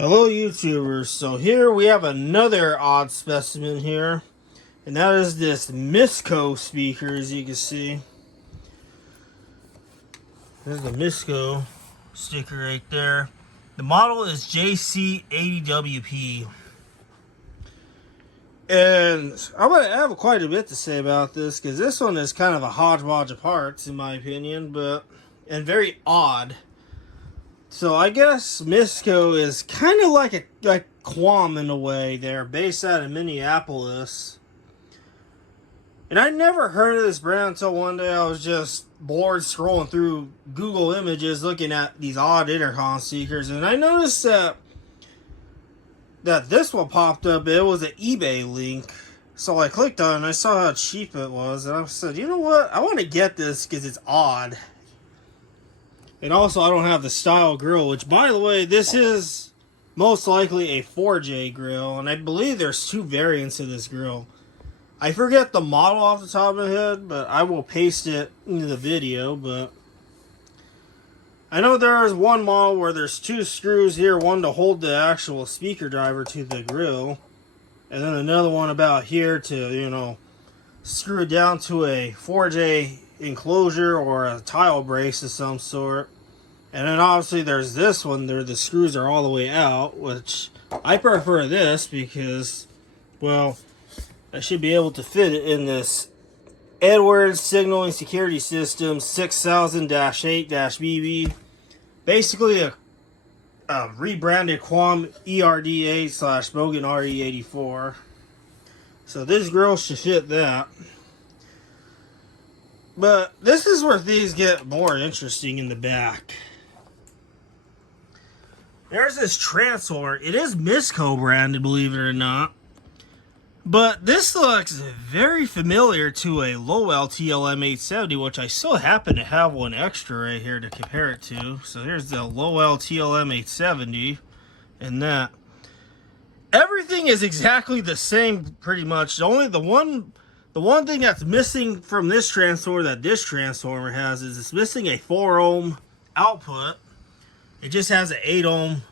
Hello YouTubers, so here we have another odd specimen here, and that is this Misco speaker. As you can see, there's the Misco sticker right there. The model is JC80WP, and I'm going to have quite a bit to say about this, because this one is kind of a hodgepodge of parts in my opinion, and very odd. So I guess Misco is kind of like Quam in a way. They're based out of Minneapolis. And I never heard of this brand until one day I was just bored scrolling through Google Images looking at these odd intercom speakers. And I noticed that this one popped up. It was an eBay link. So I clicked on it and I saw how cheap it was. And I said, you know what? I want to get this because it's odd. And also, I don't have the style grill, which, by the way, this is most likely a 4J grill, and I believe there's two variants of this grill. I forget the model off the top of my head, but I will paste it into the video. But I know there is one model where there's two screws here, one to hold the actual speaker driver to the grill, and then another one about here to, you know, screw it down to a 4J enclosure or a tile brace of some sort. And then obviously there's this one there, the screws are all the way out, which I prefer this because, well, I should be able to fit it in this Edwards Signaling Security System 6000-8-BB. Basically a rebranded Quam ERD8/Bogan RE84. So this grill should fit that. But this is where things get more interesting in the back. There's this transformer. It is Misco branded, believe it or not. But this looks very familiar to a Lowell TLM870, which I still happen to have one extra right here to compare it to. So here's the Lowell TLM870 and that. Everything is exactly the same pretty much. Only the one thing that's missing from this transformer that this transformer has is it's missing a 4 ohm output. It just has an 8 ohm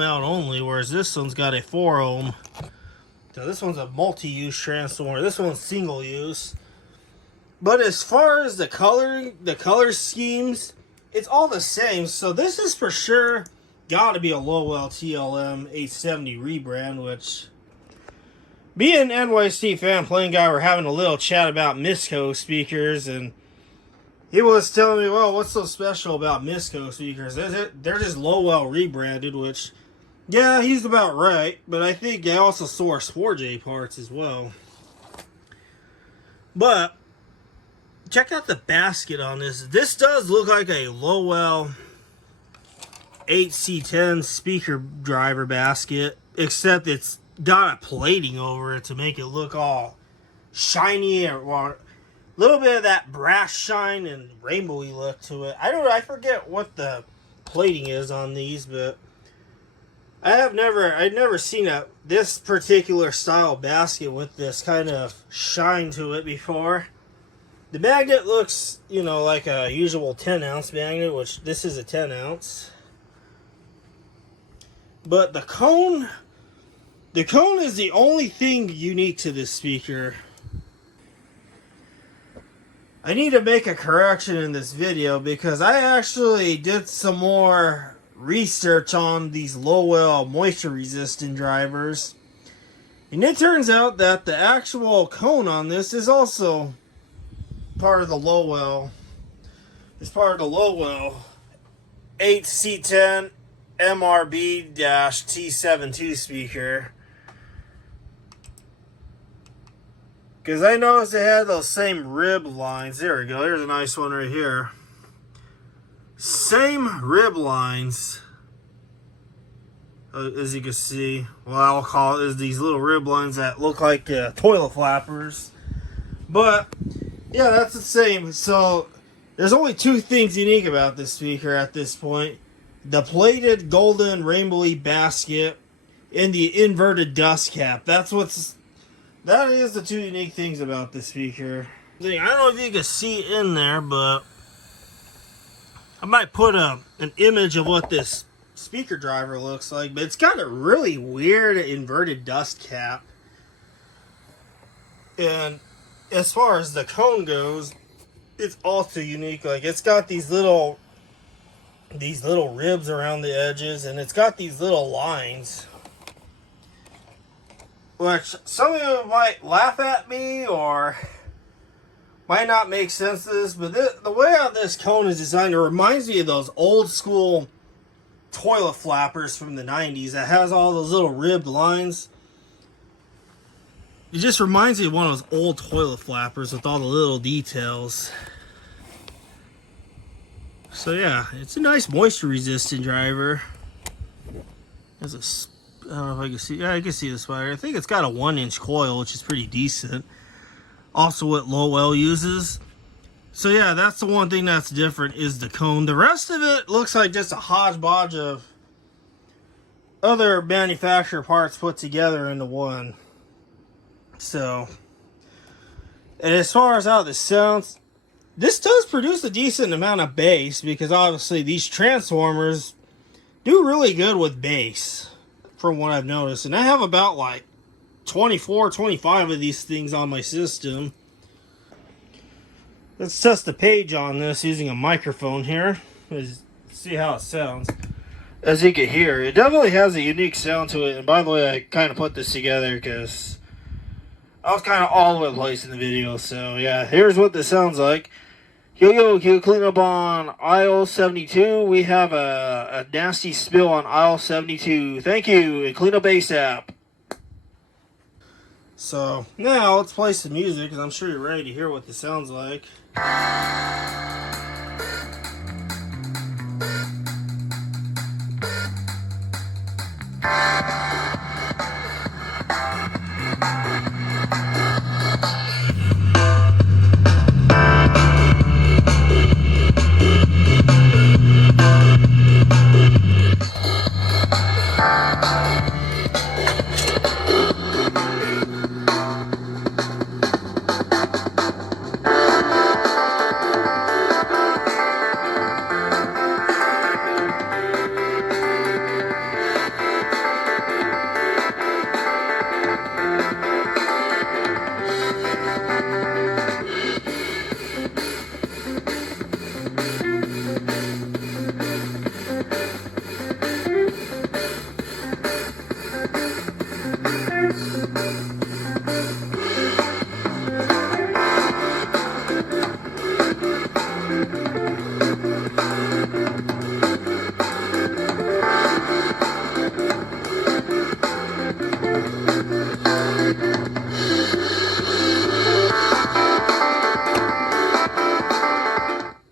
out only, whereas this one's got a 4 ohm. So this one's a multi-use transformer. This one's single use. But as far as the color schemes, it's all the same. So this is for sure got to be a Lowell TLM 870 rebrand, which, being an NYC fan playing guy, we're having a little chat about Misco speakers, and he was telling me, well, what's so special about Misco speakers? They're just Lowell rebranded, which, yeah, he's about right, but I think they also source 4J parts as well. But check out the basket on this. This does look like a Lowell 8C10 speaker driver basket, except it's got a plating over it to make it look all shiny, or a little bit of that brass shine and rainbowy look to it. I forget what the plating is on these, but I've never seen this particular style basket with this kind of shine to it before. The magnet looks, you know, like a usual 10-ounce magnet, which this is a 10-ounce. But the cone is the only thing unique to this speaker. I need to make a correction in this video because I actually did some more research on these Lowell moisture resistant drivers. And it turns out that the actual cone on this is also part of the Lowell. It's part of the Lowell 8C10 MRB-T72 speaker. Because I noticed they had those same rib lines. There we go. There's a nice one right here. Same rib lines. As you can see. Well, I'll call it these little rib lines that look like toilet flappers. But, yeah, that's the same. So, there's only two things unique about this speaker at this point. The plated golden rainbowy basket and the inverted dust cap. That is the two unique things about this speaker. I don't know if you can see in there, but I might put an image of what this speaker driver looks like, but it's got a really weird inverted dust cap. And as far as the cone goes, it's also unique. Like, it's got these little ribs around the edges, and it's got these little lines, which some of you might laugh at me or might not make sense to this, but the way how this cone is designed, it reminds me of those old school toilet flappers from the 90s that has all those little ribbed lines. It just reminds me of one of those old toilet flappers with all the little details. So yeah, it's a nice moisture resistant driver. There's I don't know if I can see. Yeah, I can see the spider. I think it's got a 1-inch coil, which is pretty decent. Also what Lowell uses. So yeah, that's the one thing that's different is the cone. The rest of it looks like just a hodgepodge of other manufacturer parts put together into one. So, and as far as how this sounds, this does produce a decent amount of bass, because obviously these transformers do really good with bass, from what I've noticed. And I have about like 24, 25 of these things on my system. Let's test the page on this using a microphone here. Let's see how it sounds. As you can hear, it definitely has a unique sound to it. And by the way, I kind of put this together because I was kind of all over the place in the video. So yeah, here's what this sounds like. Yo, clean up on aisle 72. We have a nasty spill on aisle 72. Thank you, and clean up ASAP. So now let's play some music, because I'm sure you're ready to hear what this sounds like.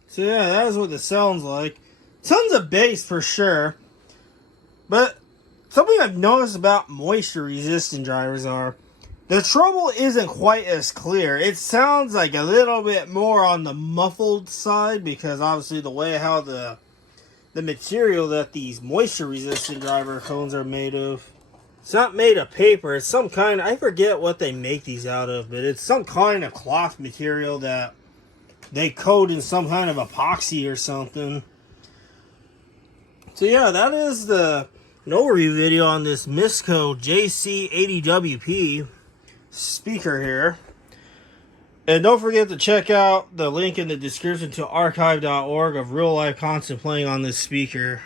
So yeah, that is what it sounds like. Tons of bass for sure. But something I've noticed about moisture resistant drivers are the treble isn't quite as clear. It sounds like a little bit more on the muffled side, because obviously the way how the material that these moisture resistant driver cones are made of, it's not made of paper. It's some kind, I forget what they make these out of, but it's some kind of cloth material that they coat in some kind of epoxy or something. So yeah, that is an overview video on this Misco JC80WP speaker here. And don't forget to check out the link in the description to archive.org of real live content playing on this speaker.